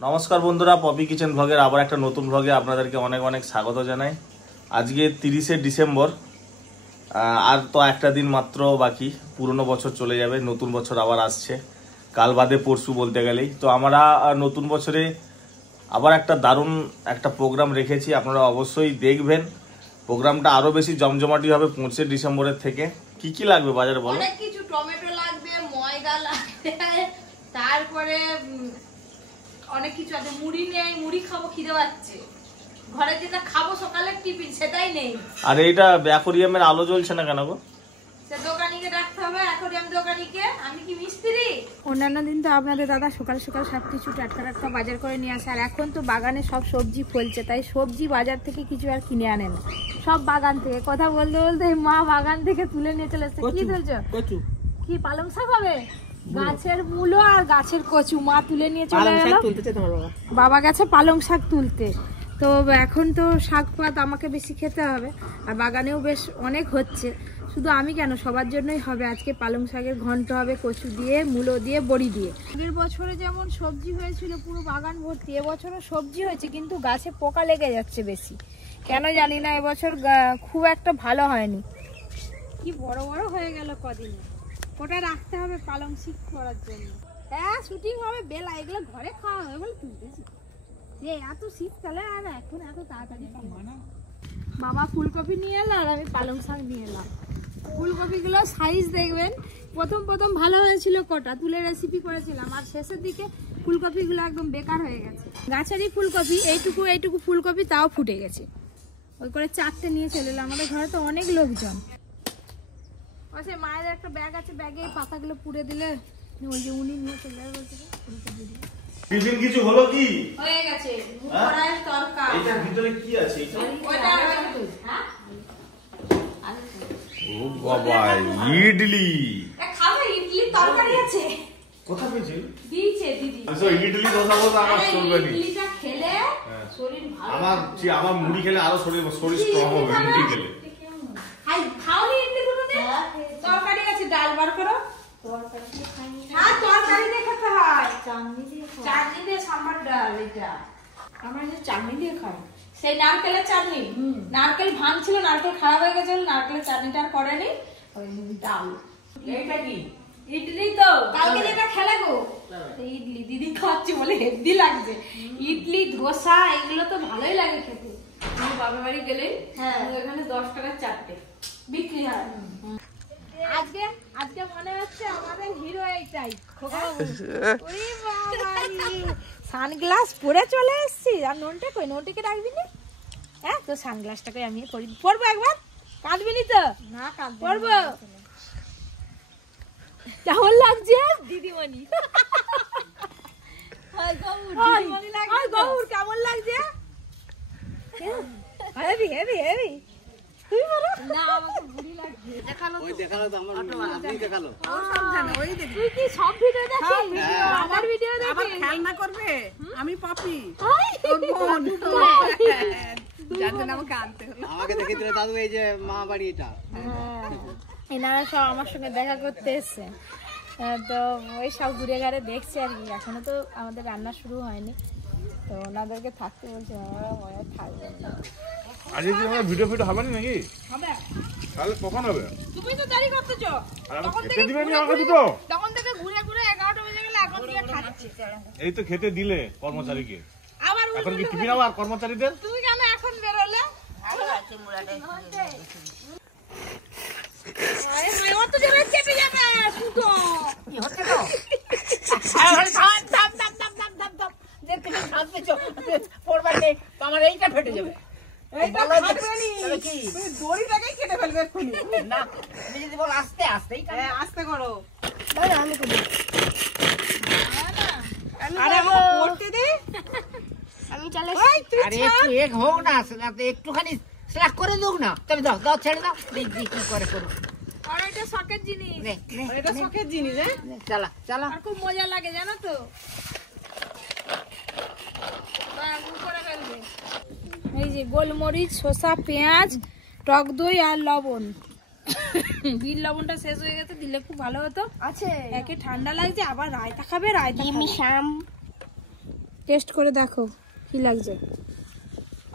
নমস্কার বন্ধুরা, poppy kitchen ব্লগের আবার একটা নতুন ব্লগে আপনাদেরকে অনেক অনেক স্বাগত জানাই। আজকে 30শে ডিসেম্বর, আর তো একটা দিন মাত্র বাকি, পুরনো বছর চলে যাবে, নতুন বছর আবার আসছে কাল বাদে পরশু বলতে গেলেই। তো আমরা নতুন বছরে আবার একটা দারুণ একটা প্রোগ্রাম রেখেছি, আপনারা অবশ্যই দেখবেন। প্রোগ্রামটা আরো বেশি জমজমাটি হবে 25শে ডিসেম্বরের থেকে। কি কি লাগবে বাজারে বলো? অনেক কিছু, টমেটো লাগবে, ময়দা লাগবে, তারপরে অনেক কিছু আছে। মুড়ি নেই, মুড়ি খাবো, খিদে পাচ্ছে। ঘরে যেটা খাবো সকালের টিফিন সেটাই নেই। আর এইটা অ্যাকোরিয়ামের আলো জ্বলছে না কেন গো? সে দোকানিকে ডাকতে হবে, অ্যাকোরিয়াম দোকানিকে। আমি কি মিস্ত্রি? অন্যান্য দিন তো আপনাদের দাদা সকাল সকাল সবকিছু টাটকা টাটকা বাজার করে নিয়ে আসে, আর এখন তো বাগানে সব সবজি ফলছে, তাই সবজি বাজার থেকে কিছু আর কিনে আনে না, সব বাগান থেকে। কথা বলতে বলতে মা বাগান থেকে তুলে নিয়ে চলে এসছে। কি তুলছো? কি পালং শাক হবে? গাছের মূলো আর গাছের কচু মা তুলে নিয়ে চলে গেল। বাবা গেছে পালং শাক তুলতে। তো এখন তো শাক পাত আমাকে বেশি খেতে হবে, আর বাগানেও বেশ অনেক হচ্ছে। শুধু আমি কেন, সবার জন্যই হবে। আজকে পালং শাকের ঘন্ট হবে, কচু দিয়ে, মূলো দিয়ে, বড়ি দিয়ে। আগের বছরে যেমন সবজি হয়েছিল পুরো বাগান ভর্তি, এবছরও সবজি হয়েছে, কিন্তু গাছে পোকা লেগে যাচ্ছে বেশি, কেন জানি না। এবছর খুব একটা ভালো হয়নি। কি বড় বড় হয়ে গেল কদিনে। ওটা রাখতে হবে পালং শাক করার জন্য। হ্যাঁ, শুটিং হবে বেলা, এগুলো ঘরে খাওয়া হবে বলে তুলতেছি। এত শীতকালে আর এখন এত তাড়াতাড়ি বাবা ফুলকপি নিয়ে এলো, আর আমি পালং শাক নিয়ে এলাম। ফুলকপিগুলো সাইজ দেখবেন, প্রথম প্রথম ভালো হয়েছিল, কটা তুলে রেসিপি করেছিলাম, আর শেষের দিকে ফুলকপিগুলো একদম বেকার হয়ে গেছে। গাছেরই ফুলকপি, এইটুকু এইটুকু ফুলকপি, তাও ফুটে গেছে। ওই করে 4টে নিয়ে চলে এলাম। আমাদের ঘরে তো অনেক লোকজন। সে মায়ের একটা ব্যাগ আছে, ব্যাগে এই পাতাগুলো পুড়ে দিলে ওই যে উনি নিয়ে চলে বলছে। টিফিন কিছু হলো কি? হয়ে গেছে। কড়াইয়ের তরকারি। এটার ভিতরে কি আছে? ওটা হ্যাঁ, ও বাবা, ইডলি। খাবে? ইডলি তরকারি আছে। কোথা পেয়েছে? দিয়েছে দিদি। আচ্ছা, ইডলি দোসা বলতে আমার চলবে না। ইডলিটা খেলে শরীর ভালো। আমার মুড়ি খেলে আরো শরীর স্ট্রং হবে। ইডলি খেলে খাওনি ইডলি কোনোদিন? তরকারি আছে, ডাল বার করো। হ্যাঁ, তরকারি দিয়ে খেতে হয়। চাটনি দিয়ে সাম্বার ডাল। এটা আমরা যে চাটনি দিয়ে খাই, সেই নারকেলের চাটনি। নারকেল ভাঙছিল, নারকেল খারাপ হয়ে গেছে, নারকেলের চাটনিটা আর করেনি। ওই ডাল। এইটা কি? ইডলি তো কালকে যেটা খেলে গো, ইডলি দিদি খাচ্ছি বলে হেভি লাগছে। ইডলি ধোসা এগুলো তো ভালোই লাগে খেতে। আমি বাবার বাড়ি গেলে এখানে 10 টাকার 4টে বিক্রি হয়। আজকে আজকে মনে হচ্ছে আমাদের হিরো এইটাই, সানগ্লাস পরে চলে এসছি। আর নোনটা কই? নোনটাকে ডাকবি না? হ্যাঁ, তো সানগ্লাসটাকে আমি পরবো একবার। কাঁদবি নি তো? না, পরবো। কেমন লাগছে দিদিমণি? গৌর কেমন লাগছে? Heavy heavy heavy. তুই বলো না, আমাকে বুড়ি লাগছে। দেখালো তো, ওই দেখালো তো, আমার আপনি দেখালো। ও সব জানে, ওই দেখি। তুই কি সব ভিডিও দেখিস? আমার ভিডিও দেখি। আবার খেলনা করবে। আমি পপি, তোর বোন। জানতে না, আমাকে আনতে হলো। আমাকে দেখে দিলে দাদু, এই যে মা বাড়ি এটা। এনারা সব আমার সঙ্গে দেখা করতে এসছে, তো ওই সব ঘুরে ঘাড়ে দেখছে আর কি। এখনো তো আমাদের রান্না শুরু হয়নি, তো ওনাদেরকে থাকতে বলছে। আমরা থাকবো না। আজকে কি আমাদের ভিডিও হবে না নাকি? হবে। তাহলে কখন হবে? তুমি তো দেরি করতেছো। তখন থেকে দিবেন না আমাকে দুটো? তখন থেকে ঘুরে ঘুরে 11টা বেজে গেলে এখন দিয়ে খাচ্ছি। এই তো খেতে দিলে কর্মচারীকে, আবার এখন কি টিফিন আবার কর্মচারীদের? তুমি কেন এখন বেরোলে? আরে ভাই, অত জোরে চেপে যাবে শুধু। কি হচ্ছে তো? আরে থাম থাম থাম থাম থাম থাম থাম। যে তুমি খাচ্ছো পড়বা নেই, তো আমার এইটা ফেটে যাবে। এইটা খাবে নি, তুমি দড়িটাকেই কেটে ফেলবে এক্ষুনি। না, তুমি যদি বল আস্তে আস্তে, হ্যাঁ আস্তে করো। না আমি করব। আরে আমাকে পড়তে দে। আমি চলে। আরে একটু এক হোক না, একটুখানি স্ল্যাক করে দাও না। তুমি দাও দাও, ছেড়ে দাও, দেখি কি করে করো। আর এটা শখের জিনিস। এটা শখের জিনিস। চালা চালা, আর খুব মজা লাগে জানো তো। এই যে গোলমরিচ, শসা, পেঁয়াজ, টক দই আর লবণ। বিল লবণটা শেষ হয়ে গেছে, দিলে খুব ভালো হতো। আছে একে ঠান্ডা লাগছে, আবার রায়তা খাবে। রায়তা টেস্ট করে দেখো কি লাগছে।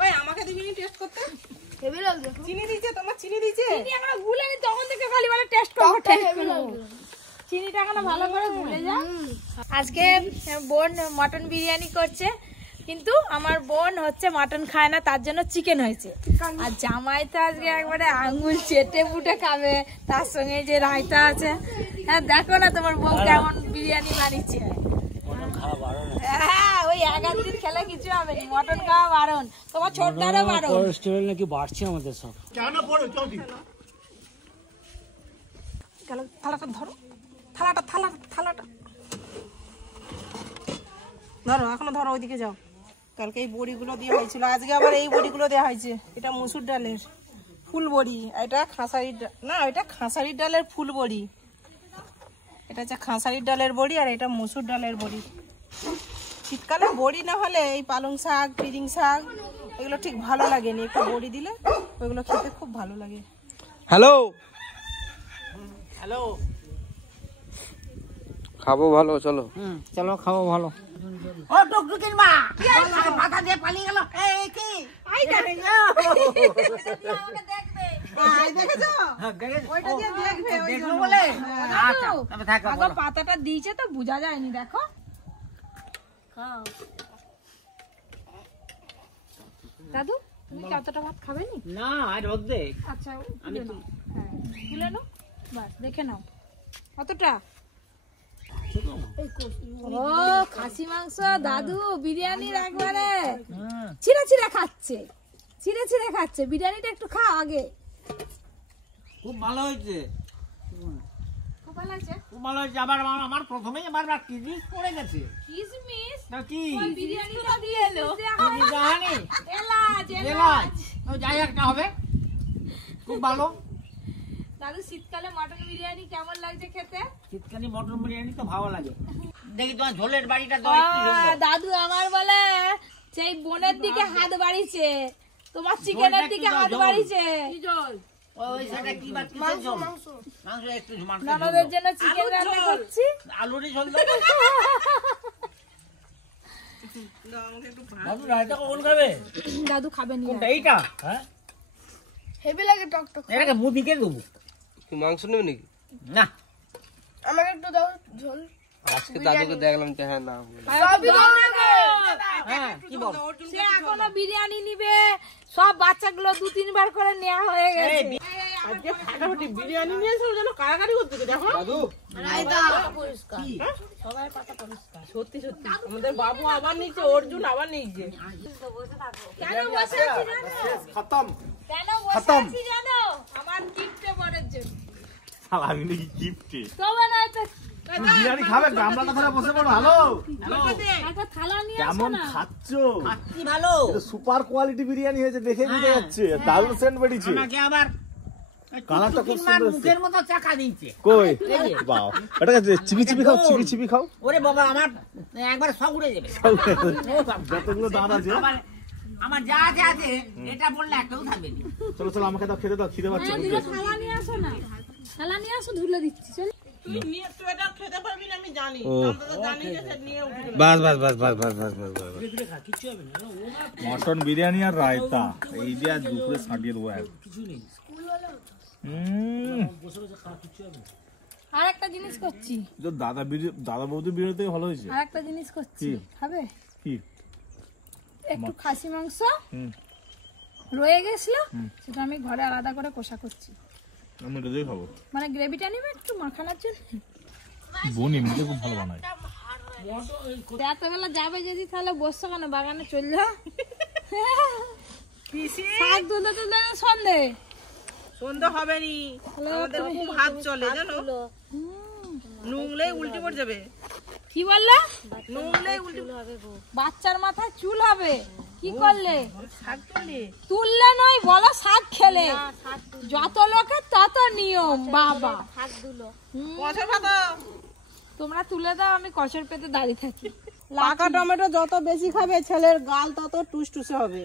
ওই আমাকে দিবিনি টেস্ট করতে? হেভি লাগছে। চিনি দিয়েছে তোমার? চিনি দিয়েছে? চিনি এখনো গুলেনি, তখন থেকে খালি বলে টেস্ট করবো টেস্ট করবো। চিনিটা এখনো ভালো করে গুলে যা। আজকে বোন মটন বিরিয়ানি করছে, কিন্তু আমার বোন হচ্ছে মটন খায় না, তার জন্য চিকেন হয়েছে। আর জামাই তো আজকে একবারে আঙ্গুল চেটে ফুটে খাবে, তার সঙ্গে যে রায়তা আছে। হ্যাঁ দেখো না তোমার বউ কেমন বিরিয়ানি বানিয়েছে। হ্যাঁ ওই 11 দিন খেলে কিছু হবে না, মটন খাওয়া বারণ, তোমার ছোটদারও বারণ। কোলেস্টেরল নাকি বাড়ছে আমাদের সব। থালাটা ধরো, থালাটা ধরো, এখনো ধরো, ওইদিকে যাও। কালকে এই বড়িগুলো দেওয়া হয়েছিল, আজকে আবার এই বড়িগুলো দেওয়া হয়েছে। এটা মসুর ডালের ফুল বড়ি, এটা খাসারির না, এটা খাসারির ডালের ফুল বড়ি। এটা হচ্ছে খাসারির ডালের বড়ি, আর এটা মসুর ডালের বড়ি। শীতকালে বড়ি না হলে এই পালং শাক, পিরিং শাক এগুলো ঠিক ভালো লাগেনি, একটু বড়ি দিলে ওইগুলো খেতে খুব ভালো লাগে। হ্যালো হ্যালো, খাবো ভালো, চলো চলো খাবো ভালো। ও টুকটুকির মা মাথা দিয়ে পালিয়ে গেল। এই কি আই জানে গো, আই দেখেছো? ওইটা দিয়ে দেখবে, ওই দেখলো বলে। আচ্ছা তবে থাকো। আগো পাতাটা দিয়েছে তো বোঝা যায়নি, দেখো। দাদু তুমি কি অতটা ভাত খাবে নি? না আর রোদে আচ্ছা আমি তো হ্যাঁ তুলে নাও, বাস দেখে নাও অতটা। ও খাসি মাংস দাদু বিরিয়ানির একবারে ছিঁড়ে ছিঁড়ে খাচ্ছে, ছিঁড়ে ছিঁড়ে খাচ্ছে। বিরিয়ানিটা একটু খাও আগে। খুব ভালো হয়েছে, খুব ভালো আছে। খুব ভালো হয়েছে। আবার আমার প্রথমেই আমার কিসমিস পড়ে গেছে। কিসমিস তা কি ওই বিরিয়ানিটা দিয়ে এলো। জানি এলাচ এলাচ, এলাচ। ও যাই একটা হবে, খুব ভালো। দাদু শীতকালে মটন বিরিয়ানি কেমন লাগছে খেতে? শীতকালে মটন বিরিয়ানি তো ভালো লাগে। দেখি তোমার ঝোলের বাড়িটা তো দাদু আমার বলে সেই বোনের দিকে হাত বাড়িছে, তোমার চিকেনের দিকে হাত বাড়িছে। ওই সেটা কি বাত কিসের ঝোল? মাংস একটু মাংস ননদের জন্য চিকেন রান্না করছি। আলুরই ঝোল দাও। বাবু রায়তা কখন খাবে? দাদু খাবে নি। কোনটা এইটা? হ্যাঁ হেভি লাগে টক টক। এটাকে মুদিকে দেবো। তুই মাংস নেবে নাকি? না আমাকে একটু দাও ঝোল। আজকে দাদুকে দেখলাম যে হ্যাঁ না হ্যাঁ কি বল? সে এখনো বিরিয়ানি নিবে, সব বাচ্চাগুলো 2-3 বার করে নেওয়া হয়ে গেছে। আজকে ফাটাফাটি বিরিয়ানি নিয়েছিল, যেন কারাকারি করতে দেখো। দাদু সত্যি সত্যি আমাদের বাবু আবার নিচ্ছে, অর্জুন আবার নিচ্ছে। কেন বসে আছি জানো? খতম। কেন বসে আছি জানো? আমার গিফটে বড়ের জন্য। শালা আমি নাকি গিফটে তবে না তো বিরিয়ানি খাবে, গামলাটা ধরে বসে পড়ো। হ্যালো একটা থালা নিয়ে আসো কেমন না। খাচ্ছো? কি ভালো। সুপার কোয়ালিটি বিরিয়ানি হয়েছে, দেখে নিতে যাচ্ছে। দারুণ সেন্ট বেরিয়েছে। আমাকে আবার কালারটা খুব টুকটুকির মার সুন্দর। মুখের মতো চাকা দিচ্ছে। কই বাও, এটা চিবি চিবি খাও, চিবি চিবি খাও। ওরে বাবা আমার একবার সব উড়ে যাবে। যতগুলো দাঁত আছে। আবার আমার যা আছে আছে, এটা বললে একটাও থাকবে না। চলো চলো আমাকে দাও, খেতে দাও, খিদে পাচ্ছে। থালা নিয়ে আসো না, থালা নিয়ে আসো, ধুলে দিচ্ছি। চল তুই নিয়ে তুই এটা খেতে পারবি না আমি জানি, আমরা জানি যে সে নিয়ে উঠে গেল। বাস বাস বাস বাস বাস বাস বাস বাস। মটন বিরিয়ানি আর রায়তা এই দিয়ে আজ দুপুরে সাটিয়ে দেবো। আর একটা জিনিস করছি, দাদা বৌদি বিরিয়ানিতে ভালো হয়েছে। আর একটা জিনিস করছি, কি? খাবে? কি? একটু খাসি মাংস হুম। রয়ে গেছিল, সেটা আমি ঘরে আলাদা করে কষা করছি। আমি এটা দিয়ে খাবো। মানে গ্রেভিটা নিবে একটু মাখানোর জন্য। বোন এমনিতে খুব ভালো বানায়। রাতবেলা যাবে যদি তাহলে বসছো কেন, বাগানে চল যা। শাক তুলে তুলে সন্ধে সন্ধ্যা হবে নি, আমাদের খুব হাত চলে জানো, নুংলে উল্টে পড়ে যাবে। কি বললে? নুংলে উল্টে বাচ্চার মাথায় চুল হবে কি করলে? শাক তুললে তুললে নয়, বলো শাক খেলে। যত লোকের তত নিয়ম বাবা। কষা খাতো। তোমরা তুলে দাও, আমি কষের পেতে দাঁড়িয়ে থাকি। পাকা টমেটো যত বেশি খাবে ছেলের গাল তত টুসটুসে হবে।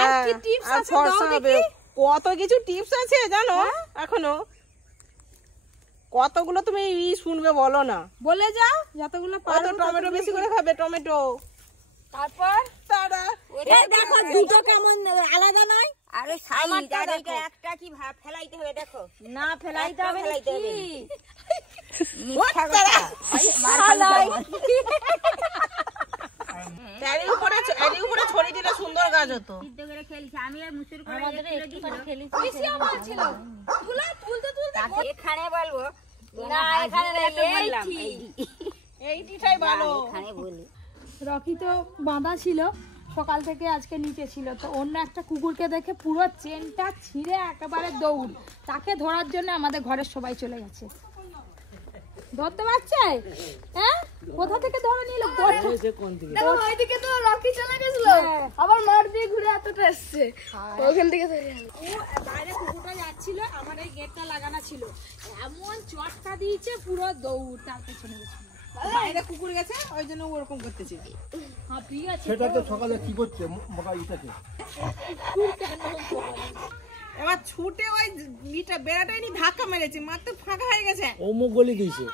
আর কি টিপস আর আছে ফর্সা দাও হবে। দেখি। কত কিছু টিপস আছে জানো এখনো, কতগুলো তুমি শুনবে বলো না। বলে যাও যতগুলো কত পারো। টমেটো বেশি করে খাবে, টমেটো তারপর দেখো দুটো কেমন আলাদা নয়? আরে আমারটা সাইজ দেখো। একটা কি ভাব ফেলাইতে হবে দেখো। না ফেলাইতে হবে না ফেলাইতে হবে। কি? মিথ্যা কথা। এর উপরে ছড়িয়ে দিলে সুন্দর গাছ হতো। আমাদের একটুখানি খেলিছি। পিসিও বলছিল তুলা তুলতে এখানে বলবো না এখানে বললাম এইটাই ভালো। এখানে বলি রকি তো বাঁধা ছিল সকাল থেকে, আজকে নিচে ছিল, তো অন্য একটা কুকুরকে দেখে পুরো চেনটা ছিঁড়ে একেবারে দৌড়, তাকে ধরার জন্য আমাদের ঘরের সবাই চলে গেছে। ধরতে পারছে? হ্যাঁ, কোথা থেকে ধরে নিল? দেখো ওইদিকে তো রকি চলে গেছিল, আবার মার দিয়ে ঘুরে এতটা এসছে, ওখান থেকে ধরে আনলো। ও বাইরে কুকুরটা যাচ্ছিল, আমার এই গেটটা লাগানো ছিল, এমন চটকা দিয়েছে পুরো দৌড় তার পেছনে পেছনে। বাইরে কুকুর গেছে ওই জন্য ওরকম করতেছে। হাঁপিয়ে আছে। সেটাকে সকালে কি করছে মোকাবিলাটাকে? এবার ছুটে ওই বেড়াটাই নি ধাক্কা মেরেছে, মাত্র ফাঁকা হয়ে গেছে। ও মুখ গলি দিয়েছে,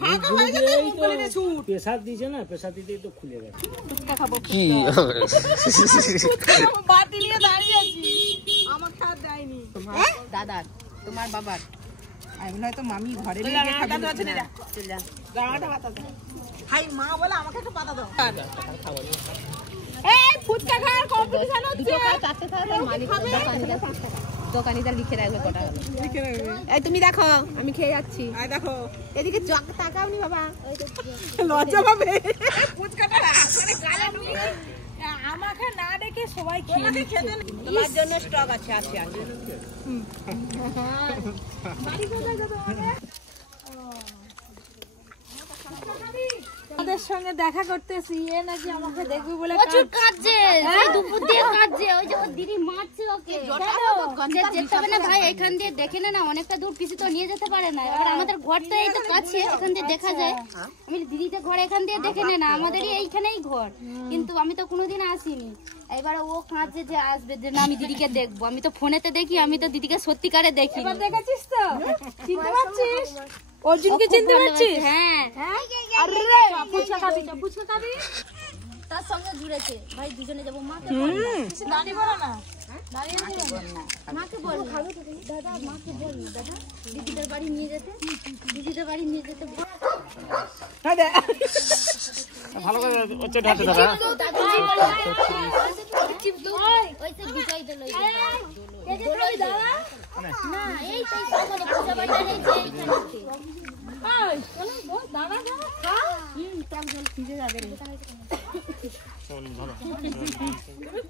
ফাঁকা হয়ে গেছে মুখ গলিতে ছুট। প্রেসার দিয়েছে না, প্রেসার দিতেই তো খুলে গেছে। কি বাটি নিয়ে দাঁড়িয়ে আছি, আমার খাওয়া দেয়নি। দাদার তোমার বাবার আমি নয়তো মামি ঘরে নিয়ে গিয়ে খাবে। গাঁটা পাতা দাও। হাই মা বলে আমাকে একটু পাতা দাও। এই ফুচকা খাওয়ার কম্পিটিশন হচ্ছে। দোকানিটা লিখে রাখবে কটা হলো। লিখে রাখবে। এই তুমি দেখো আমি খেয়ে যাচ্ছি। আয় দেখো, এদিকে চক তাকাওনি বাবা। লজ্জা পাবে। ফুচকাটা মানে গালে ঢুকে আমাকে না ডেকে সবাই খেয়ে তোমাকে খেতে তোমার জন্য স্টক আছে আছে আছে। বাড়ি কোথায় যাবে আমাদের? আমাদের সঙ্গে দেখা করতেছি, এ নাকি আমাকে দেখবে বলে কাটছে দুপুর দিয়ে কাটছে, ওই যে ওর দিদি মারছে ওকে। যেতে হবে না ভাই, এখান দিয়ে দেখে না অনেকটা দূর, পিসি তো নিয়ে যেতে পারে না। এবার আমাদের ঘরটা এই তো কাছে, এখান দিয়ে দেখা যায়। আমি দিদিতে ঘর এখান দিয়ে দেখে না, আমাদেরই এইখানেই ঘর, কিন্তু আমি তো কোনোদিন আসিনি। এবারে ও কাঁদছে যে আসবে, যে না আমি দিদিকে দেখবো। আমি তো ফোনেতে দেখি, আমি তো দিদিকে সত্যিকারে দেখি। এবার দেখেছিস তো? চিনতে পারছিস? অর্জুনকে চিনতে পারছিস? হ্যাঁ, আরে ফুচকা খাবি? ফুচকা খাবি? তার সঙ্গে জুড়েছে ভাই, দুজনে যাবো। মাকে দাঁড়ি বলো না। মাকে বল দাদা, মাকে বল দাদা দিদিদের বাড়ি নিয়ে যেতে, দিদিদের বাড়ি নিয়ে যেতে ভালো করে হচ্ছে ঢাতে দাদা। বিজয় দিল না, এই তো পূজা বাড়ি এইখানে দাদা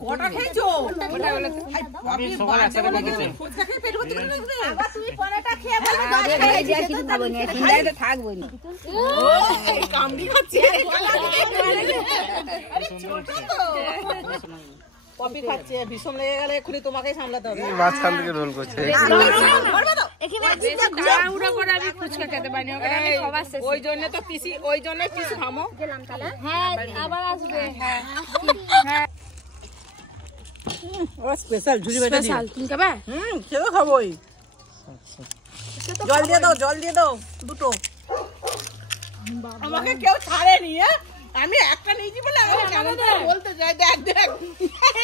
কটা খেয়েছো? আমি সকাল একসাথে খেয়েছি। ফুচকা খেয়ে পেট ভর্তি করে রাখবে। আবার তুমি পরোটা খেয়ে বলবে কিছু খাবো না, চিন্তায় থাকবো না। কামড়ি খাচ্ছে। কফি খাচ্ছে, ভীষণ লেগে গেলে এক্ষুনি তোমাকেই সামলাতে হবে। মাঝখান থেকে রোল করছে। তাড়াহুড়ো করে আমি ফুচকা খেতে পারিনি, ওকে আমি সবার শেষে। ওই জন্য তো পিসি, ওই জন্য পিসি থামো। হ্যাঁ, আবার আসবে। হ্যাঁ হ্যাঁ, ও স্পেশাল ঝুড়ি বেটা দিও। স্পেশাল তুমি খাবে? সে তো খাবোই। জল দিয়ে দাও, জল দিয়ে দাও দুটো। আমাকে কেউ ছাড়েনি, আমি একটা নিয়েছি বলে আমাকে কেমন করে বলতে যায়। দেখ দেখ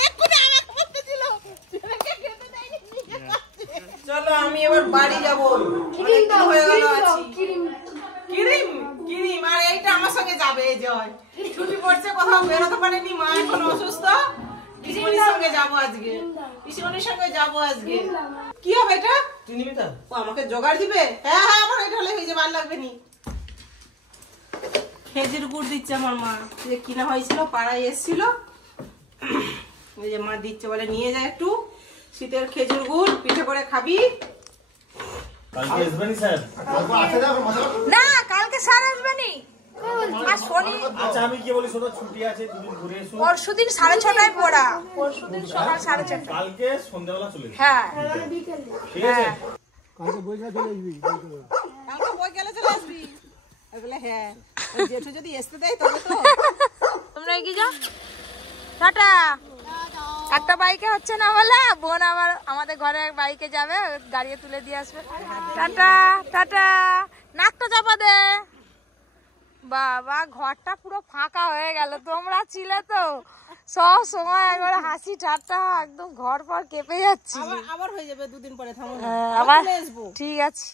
এক্ষুনি আমাকে বলতেছিল ছেলেকে খেতে দেয়নি, নিজে খাচ্ছে। চলো আমি এবার বাড়ি যাবো, অনেকদিন হয়ে গেল আছি। কিরিম কিরিম আর এইটা আমার সঙ্গে যাবে। এই জয় ছুটি পড়ছে, কোথাও বেরোতে পারেনি, মা এখন অসুস্থ। পিসিমণির সঙ্গে যাবো আজকে, পিসিমণির সঙ্গে যাবো আজকে। কি হবে এটা? তুই নিবি তো? ও আমাকে জোগাড় দিবে? হ্যাঁ হ্যাঁ, আমার এটা হলে হয়ে যাবে, আর লাগবে নি। খেজুর গুড় দিচ্ছে আমার মা, যে কিনা হয়েছিল পাড়ায় এসেছিল, ওই যে মা দিচ্ছে, বলে নিয়ে যায় একটু শীতের খেজুর গুড়, পিঠে করে খাবি। কালকে আসবেনি স্যার? না, কালকে স্যার আসবে নি। আর শনি আচ্ছা আমি কি বলি, শোনো ছুটি আছে, দুদিন ঘুরে এসো। পরশুদিন 6:30টায় পড়া, পরশুদিন সকাল 6:30। কালকে সন্ধ্যাবেলা চলে এসো। হ্যাঁ ঠিক আছে? কালকে বইটা চলে আসবি। কালকে বই গেলে চলে আসবি। আমি বলে হ্যাঁ, ওই জেঠু যদি আসতে দেয় তবে তো। তোমরা এগিয়ে যাও, টাটা। একটা বাইকে হচ্ছে না বলে বোন আবার আমাদের ঘরে বাইকে যাবে, গাড়িতে তুলে দিয়ে আসবে। টাটা টাটা, নাকটা চাপা দে। বাবা ঘরটা পুরো ফাঁকা হয়ে গেল, তোমরা ছিলে তো সব সময় একবার হাসি ঠাট্টা, একদম ঘর পর কেঁপে যাচ্ছিল। আবার হয়ে যাবে দুদিন পরে, থামো আবার আসবো। ঠিক আছে।